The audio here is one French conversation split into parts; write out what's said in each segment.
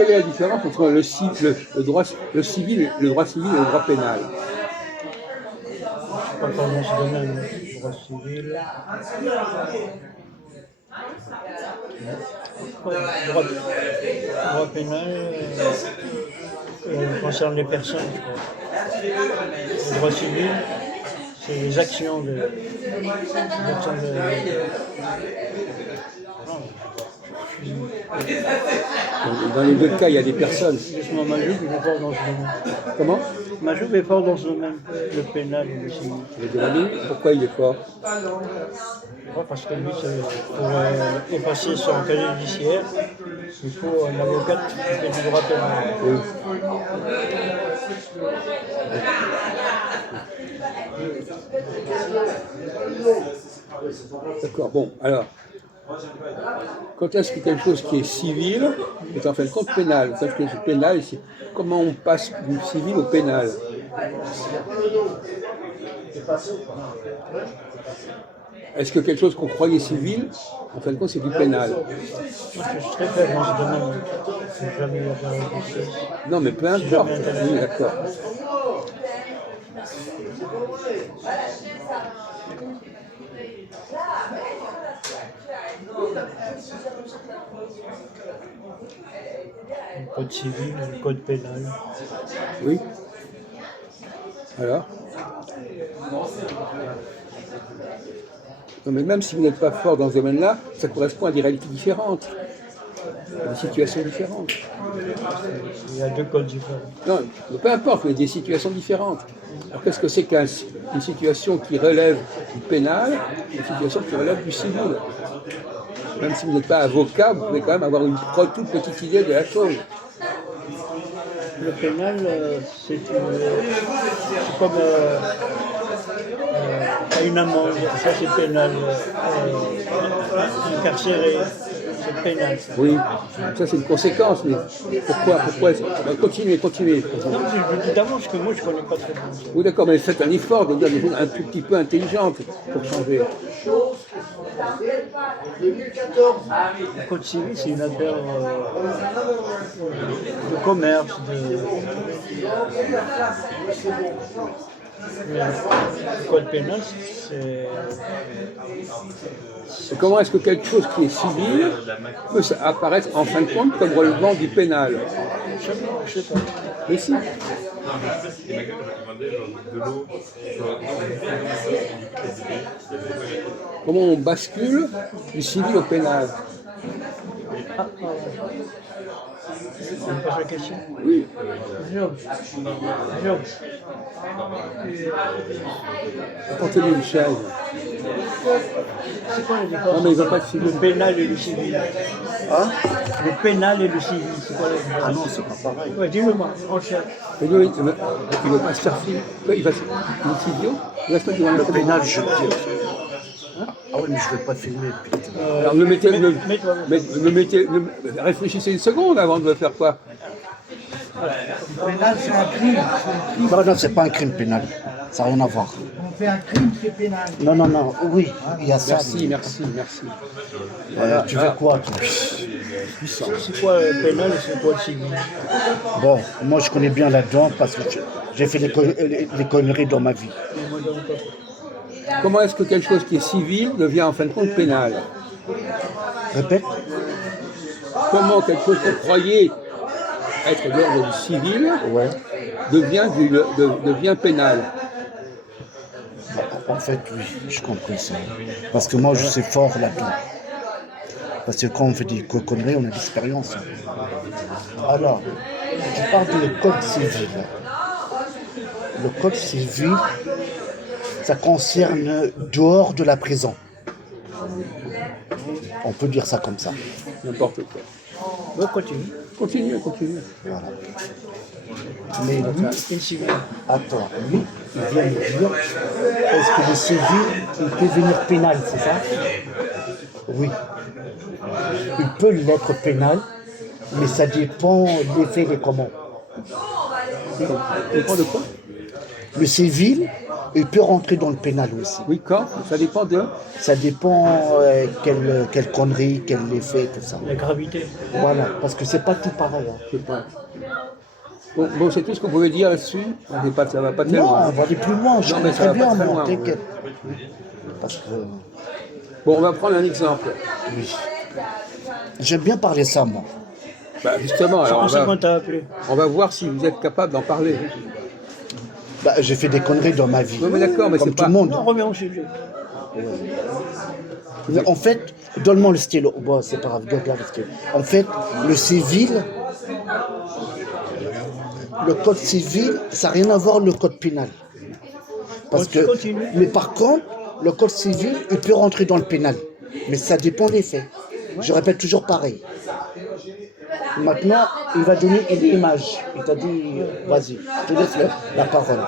quelle est la différence entre le droit civil et le droit droit pénal? Pas encore dans ce domaine, droit civil. Droit pénal concerne les personnes, je crois. Le droit civil, c'est les actions de. Dans les deux cas, il y a des personnes. Justement, Majoub, il est fort dans ce domaine. Comment? Majoub est fort dans ce domaine, le pénal et le civil. Pourquoi il est fort? Parce que lui, pour effacer son casier judiciaire, il faut un avocat qui fait du droit pénal. Oui. D'accord, bon, alors, quand est-ce que quelque chose qui est civil est en fin de compte pénal? Parce que le pénal, c'est comment on passe du civil au pénal? Est-ce que quelque chose qu'on croyait civil, en fin de compte, c'est du pénal? Je suis très faible dans ce domaine. Je n'ai jamais eu affaire avec ça. Non, mais peu importe. Oui, d'accord. Le code civil, le code pénal. Oui. Alors? Non, mais même si vous n'êtes pas fort dans ce domaine-là, ça correspond à des réalités différentes, à des situations différentes. Il y a deux codes différents. Non, peu importe, mais des situations différentes. Alors qu'est-ce que c'est qu'une situation qui relève du pénal et une situation qui relève du civil? Même si vous n'êtes pas avocat, vous pouvez quand même avoir une toute petite idée de la chose. Le pénal, c'est comme une amende, ça c'est pénal. Incarcéré, c'est pénal. Oui, ça c'est une conséquence, mais pourquoi continuez. Non, je dis d'avance que moi je ne connais pas très bien. Oui, d'accord, mais faites un effort de dire des choses un tout petit peu intelligentes pour changer. Le code civil, c'est une affaire de commerce, le code pénal, c'est. Et comment est-ce que quelque chose qui est civil peut apparaître en fin de compte comme relevant du pénal? Je sais pas. Mais si. Comment on bascule du civil au pénal? On me pose la question. Oui. Job. Apportez-lui une chaise. C'est quoi la différence Non, mais il ne va pas de civil. Le pénal et le civil. Hein? Le pénal et le civil, c'est quoi la différence? Ah non, c'est pas pareil. Ouais, dis-le-moi, on cherche. Mais lui, il ne veut pas se faire filmer. Il est idiot. Il reste devant Le la pénal, je le dis. Ah oui, mais je ne vais pas filmer. Putain. Alors réfléchissez une seconde avant de le faire quoi? Le pénal, c'est un crime. Non, c'est pas un crime pénal. Ça n'a rien à voir. On fait un crime qui est pénal. Non, oui, il y a ça. Merci. Tu veux quoi, toi? C'est quoi le pénal et c'est quoi le civil? Bon, moi je connais bien là-dedans parce que j'ai fait des conneries dans ma vie. Comment est-ce que quelque chose qui est civil devient en fin de compte pénal? Répète. Comment quelque chose qu'on croyait être de l'ordre du civil devient pénal? En fait, oui, je comprends ça. Parce que moi, je suis fort là-dedans. Parce que quand on fait des conneries, on a de l'expérience. Alors, tu parles du code civil. Le code civil, ça concerne dehors de la prison. On peut dire ça comme ça. N'importe quoi. Bon, continue. Continue. Voilà. Mais lui, attends, lui, il vient me dire, est-ce que le civil, il peut devenir pénal, c'est ça? Oui. Il peut l'être pénal, mais ça dépend des faits et comment. Ça dépend de quoi? Le civil, il peut rentrer dans le pénal aussi. Oui, quand? Ça dépend de... Ça dépend quelle connerie, quel effet, tout ça. La gravité. Voilà, parce que c'est pas tout pareil. Hein. Je sais pas. Bon, c'est tout ce qu'on pouvait dire là-dessus. Ça va pas très Non, loin. on va aller plus loin, je Non, mais comprends ça va très bien, pas très moi, loin, t'inquiète. Parce que, Bon, on va prendre un exemple. oui. J'aime bien parler ça, moi. Bah, justement, C'est alors pour ça qu'on t'a appelé. on va voir si vous êtes capable d'en parler. Bah, j'ai fait des conneries dans ma vie. Non, mais d'accord, mais comme c'est tout pas- le monde. Non, reviens au sujet. En fait, donne-moi le stylo. Bon, c'est pas grave, donne-moi le stylo. En fait, le civil, le code civil, ça n'a rien à voir avec le code pénal. Parce que, Continue. mais par contre, le code civil, il peut rentrer dans le pénal. Mais ça dépend des faits. Je répète toujours pareil. Maintenant, il va donner une image. Il t'a dit, vas-y, je te laisse la parole.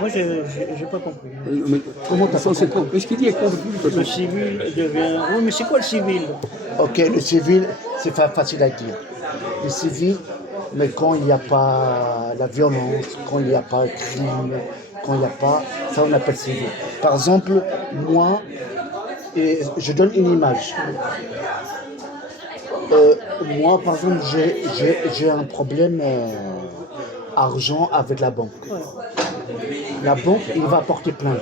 Moi, j'ai pas compris. Mais comment t'as pensé quoi? Mais ce qu'il dit est confus. de toute Le façon. civil devient... Oui, mais c'est quoi le civil? Ok, le civil, c'est facile à dire. Le civil, mais quand il n'y a pas la violence, quand il n'y a pas le crime, quand il n'y a pas... Ça, on appelle civil. Par exemple, moi, et je donne une image. Moi, par exemple, j'ai un problème argent avec la banque. La banque, il va porter plainte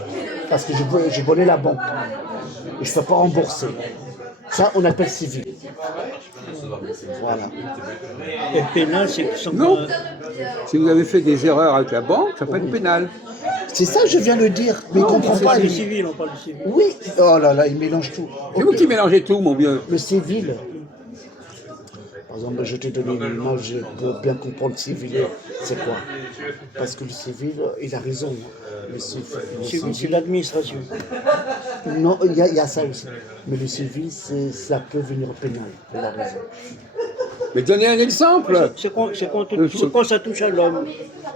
parce que j'ai volé la banque. Et je ne peux pas rembourser. Ça, on appelle civil. Voilà. Et pénal, c'est son... Non. Si vous avez fait des erreurs avec la banque, ça peut être pénal. C'est ça, je viens de le dire. Mais il ne comprend pas. le lui. civil, on parle du civil. Oui. Oh là là, il mélange tout. C'est vous qui mélangez tout, mon vieux. Le civil. Par exemple, je t'ai donné une image pour bien comprendre le civil. C'est quoi? Parce que le civil, il a raison. Le Civil, c'est l'administration. Non, il y a ça aussi. Mais le civil, ça peut venir pénal, pour la raison. Mais donnez un exemple. C'est quand ça touche à l'homme.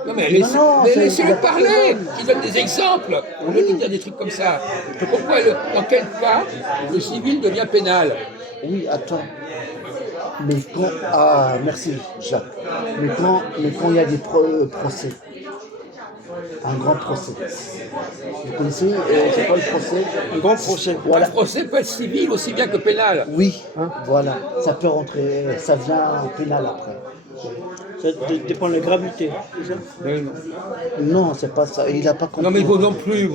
Non, mais Non, c'est- laissez-le parler. Il donne des exemples. On veut dire des trucs comme ça. Pourquoi, dans quel cas, le civil devient pénal? Oui, attends. Mais quand... Ah, merci, Jacques. Mais quand il y a des procès, un grand procès. Vous connaissez, c'est quoi le procès? Un grand procès. Le procès peut être civil aussi bien que pénal. Oui, voilà. Ça peut rentrer, ça vient en pénal après. Ça dépend de la gravité. C'est ça? Non, c'est pas ça. Il n'a pas compris. Non, mais vous non plus.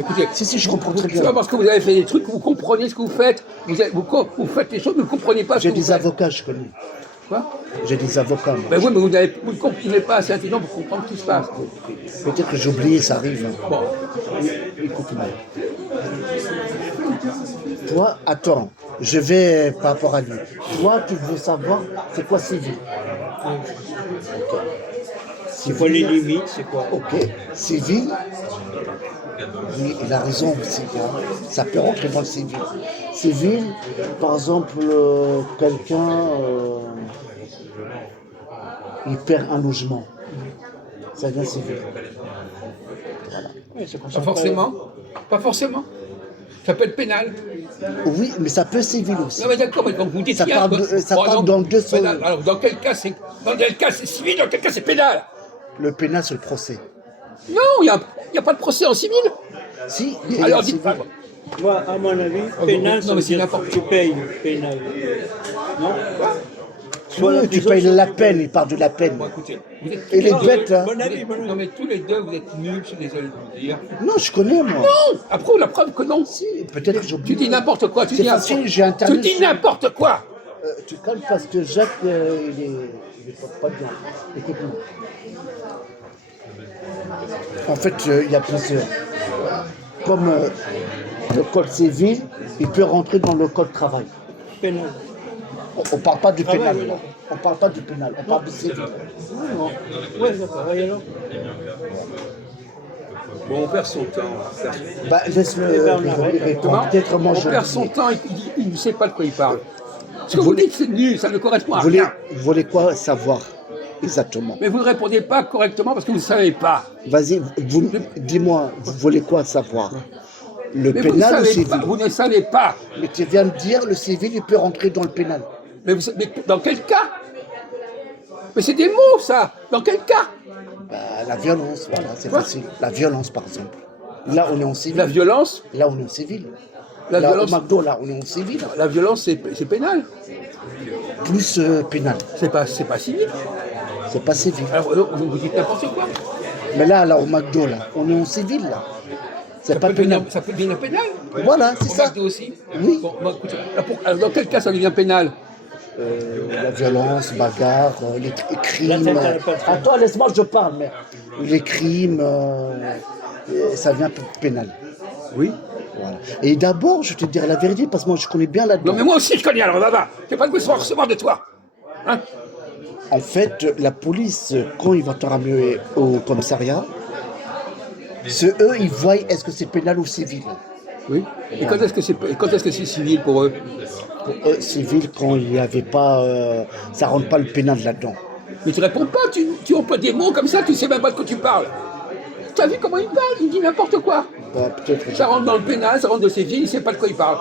Écoutez, Si, je comprends très c'est pas bien. parce que vous avez fait des trucs que vous comprenez ce que vous faites. Vous faites les choses, mais vous ne comprenez pas ce J'ai que vous des faites. avocats, je connais. Quoi? J'ai des avocats, moi. Ben oui, mais vous ne comprenez pas assez intelligent pour comprendre ce qui se passe. Peut-être que j'ai oublié, ça arrive. hein. Bon, Écoute-moi. Toi, attends, je vais par rapport à lui. Toi, tu veux savoir c'est quoi civil? Ok. C'est quoi les limites? C'est quoi? Ok. Civil, oui, il a raison aussi. Hein. Ça peut rentrer dans le civil. Civil, par exemple, quelqu'un, il perd un logement. Ça devient civil. Oui, c'est comme ça. pas forcément. Pas forcément. Ça peut être pénal. Oui, mais ça peut civil aussi. Non mais d'accord, mais quand vous dites Ça qu'il y a parle de- ça par parle exemple, dans deux pénal, sens. alors dans quel cas c'est civil, dans quel cas c'est pénal? Le pénal, c'est le procès. Non, il n'y a pas de procès en civil. Si, il y a Alors le dites-moi. civil. Moi, à mon avis, pénal, non, ça mais veut c'est dire n'importe que tu payes pénal. Non? Soit la Oui, tu prison, payes soit la tu peine, il parle de la peine. Bon, écoutez, vous êtes Et les Non, bêtes, hein. Mon avis, mon non avis. mais tous les deux vous êtes nuls, je suis désolé de vous le dire. Non, je connais, moi. Non, après la preuve que non. Peut-être que j'oublie. Tu dis n'importe quoi, tu C'est dis facile, n'importe- j'ai Internet Tu dis sur- n'importe quoi. Tu calmes parce que Jacques, il est pas bien. Écoute-moi. En fait, il y a plusieurs. Comme le code civil, il peut rentrer dans le code travail. Pénal. On ne parle pas du Travail, pénal. oui, là. On ne parle pas du pénal, on parle du civil. Oui, d'accord. Et alors? Bon, on perd son temps. Bah, laisse-le ben, on arrête. répondre. Peut-être moi On je perd son temps, il ne sait pas de quoi il parle. Ce que vous dites c'est nul, ça ne correspond à rien. Vous voulez quoi savoir exactement? Mais vous ne répondez pas correctement parce que vous ne savez pas. Vas-y, dis-moi, vous voulez quoi savoir? Le Mais vous ne pénal ou le savez civil? pas. Vous ne savez pas. Mais tu viens de dire le civil, il peut rentrer dans le pénal. Mais dans quel cas? Mais c'est des mots, ça. Dans quel cas? Bah, La violence, voilà, c'est Quoi? facile. La violence, par exemple. Là, on est en civil. La violence, Là, on est en civil. La Là, violence- au McDo, là, on est en civil. la violence c'est pénal. Plus pénal. C'est pas civil. C'est pas civil. Alors vous dites n'importe quoi. Mais là, au McDo, là, on est en civil, là. C'est pas pénal. Ça peut devenir pénal. Voilà, c'est Au ça. McDo aussi. Oui. Bon, écoute, alors, dans quel cas ça devient pénal? La violence, bagarre, les crimes. L'atteinte à la patrie. Attends, laisse-moi, je parle, mais les crimes, ça vient pénal. Oui. Voilà. Et d'abord, je te dirai la vérité, parce que moi, je connais bien là-dedans. Non mais moi aussi je connais, alors va. J'ai pas de quoi recevoir de toi. Hein? En fait, la police, quand ils vont te ramener au commissariat, c'est eux, ils voient est-ce que c'est pénal ou civil. Oui. Et quand est-ce que c'est civil pour eux? Pour eux, civil, quand il n'y avait pas, ça rentre pas le pénal là-dedans. Mais tu réponds pas, tu emploies des mots comme ça, tu sais même pas de quoi tu parles. Tu as vu comment il parle? Il dit n'importe quoi. Bah, peut-être. Ça rentre dans le pénal, ça rentre dans le civil, il sait pas de quoi il parle.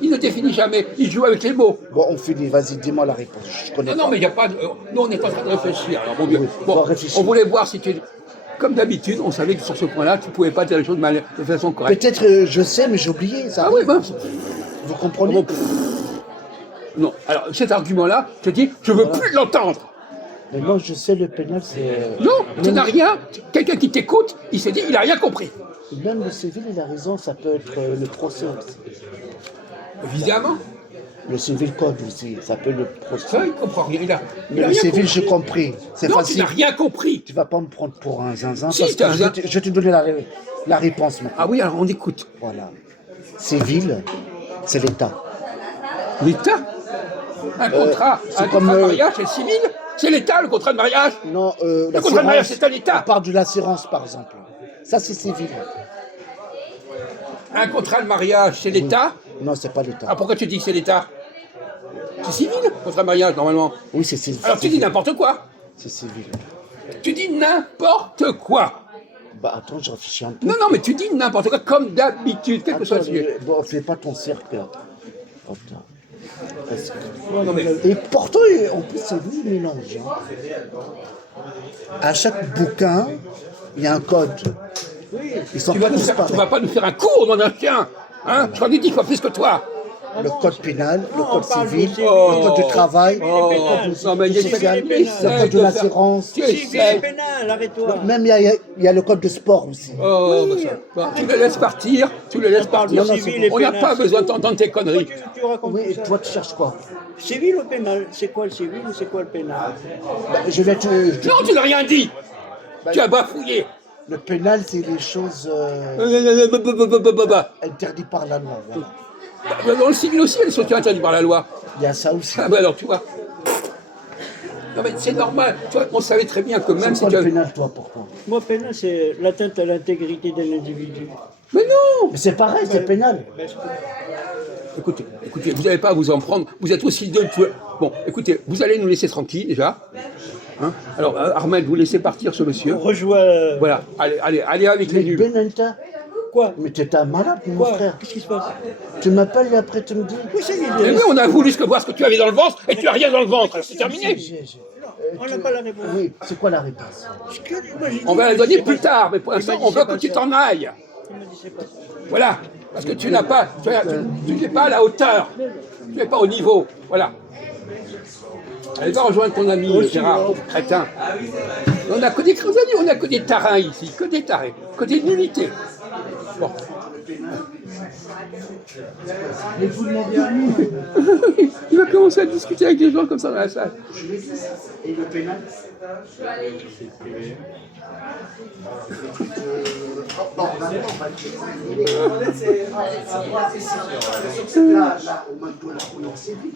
Il ne définit jamais, il joue avec les mots. Bon, on finit. Vas-y, dis-moi la réponse. Je connais Non, pas. mais il n'y a pas de... Nous, on n'est pas en train de réfléchir. Alors, mon Dieu. Oui, Bon, faut réfléchir. on voulait voir si tu... Comme d'habitude, on savait que sur ce point-là, tu ne pouvais pas dire les choses de façon correcte. Peut-être, je sais, mais j'ai oublié. Ça Ah oui, ben... Vous comprenez? bon, non, alors cet argument-là, je te dis, je ne veux plus l'entendre. Mais moi, je sais, le pénal, c'est. Non, tu n'as rien. Quelqu'un qui t'écoute, il s'est dit, il n'a rien compris. Même le civil, il a raison, ça peut être le procès aussi. Évidemment. Le civil code aussi, ça peut être le procès. Ça, il ne comprend rien. Il a Mais le rien civil, compris. j'ai compris. C'est Non, tu facile. n'as rien compris. Tu vas pas me prendre pour un zinzin Si, parce t'es un que zin- je vais te donner la réponse maintenant. Ah oui, alors on écoute. Voilà. Civil, c'est l'État. L'État. Un contrat c'est de comme, mariage, c'est civil. C'est l'État, le contrat de mariage. Non, Le contrat de mariage, c'est à l'État. On parle de l'assurance, par exemple. Ça, c'est civil. Un contrat de mariage, c'est l'État. Non, c'est pas l'État. Ah, pourquoi tu dis que c'est l'État? C'est civil, contrat de mariage, normalement. Oui, c'est civil. Alors tu dis n'importe quoi. C'est civil. Tu dis n'importe quoi. Bah attends, je réfléchis un peu. Non, non, mais tu dis n'importe quoi, comme d'habitude, quel que soit le Attends, sujet. bon, fais pas ton cercle. Oh, putain. Parce que- Non, mais... Et pourtant, en plus, c'est lui le mélange. Hein. À chaque bouquin, il y a un code. Ils sont Tu vas, tous tu pareils. vas pas nous faire un cours dans un chien. Hein? Je crois que 10 fois plus que toi. Le code pénal, le Non, code on parle civil, du le code du travail, Oh, le code non, mais il social, essaie le code de l'assurance. Tu Civil et essaies. pénal, arrête-toi. Même il y a le code de sport aussi. Oh, bah ça. Bon, tu le laisses partir, tu le laisses parle partir. de civil et On n'a pénal, pas c'est besoin tout. d'entendre tes Pourquoi conneries. tu racontes Oui, et ça? toi, tu cherches quoi? Civil ou pénal? C'est quoi le civil ou c'est quoi le pénal? Bah, je vais te. Non, tu n'as rien dit. Tu as bafouillé. Le pénal, c'est les choses Bah, interdites par la loi. Voilà. dans le civil aussi, il y a des choses qui sont interdites par la loi. Il y a ça aussi. Ah bah alors, tu vois. Non mais c'est normal. Tu vois, on savait très bien que même C'est si quoi tu le as... pénal, toi, pourquoi? Moi, pénal, c'est l'atteinte à l'intégrité d'un individu. Mais non. Mais c'est pareil, c'est pénal. Écoutez, vous n'allez pas à vous en prendre. Vous êtes aussi deux tueurs. Bon, écoutez, vous allez nous laisser tranquilles déjà. Hein, alors, Armel, vous laissez partir ce monsieur. On rejoint. Voilà, allez avec les Mais nuls. Benenta, Quoi? mais t'es un malade, mon Quoi? frère. Qu'est-ce qui se passe? Tu m'appelles et après tu me dis. Oui, c'est Mais oui, on a voulu jusque voir ce que tu avais dans le ventre et tu as rien dans le ventre. Alors, c'est terminé. On n'a pas la réponse. Oui, c'est quoi la réponse? On va la donner plus tard, mais pour l'instant, on veut que tu t'en ailles. Il m'a dit c'est pas ça. Voilà, parce que tu n'as pas, tu n'es pas à la hauteur, tu n'es pas au niveau, voilà. Allez, va rejoindre ton ami Gérard, crétin. On n'a que des amis, on n'a que des tarins ici, que des tarés, que des nullités. Bon. Mais vous demandez à nous. Il va commencer à discuter avec des gens comme ça dans la salle. Et le pénal? Là, au McDo, là, on est en civil.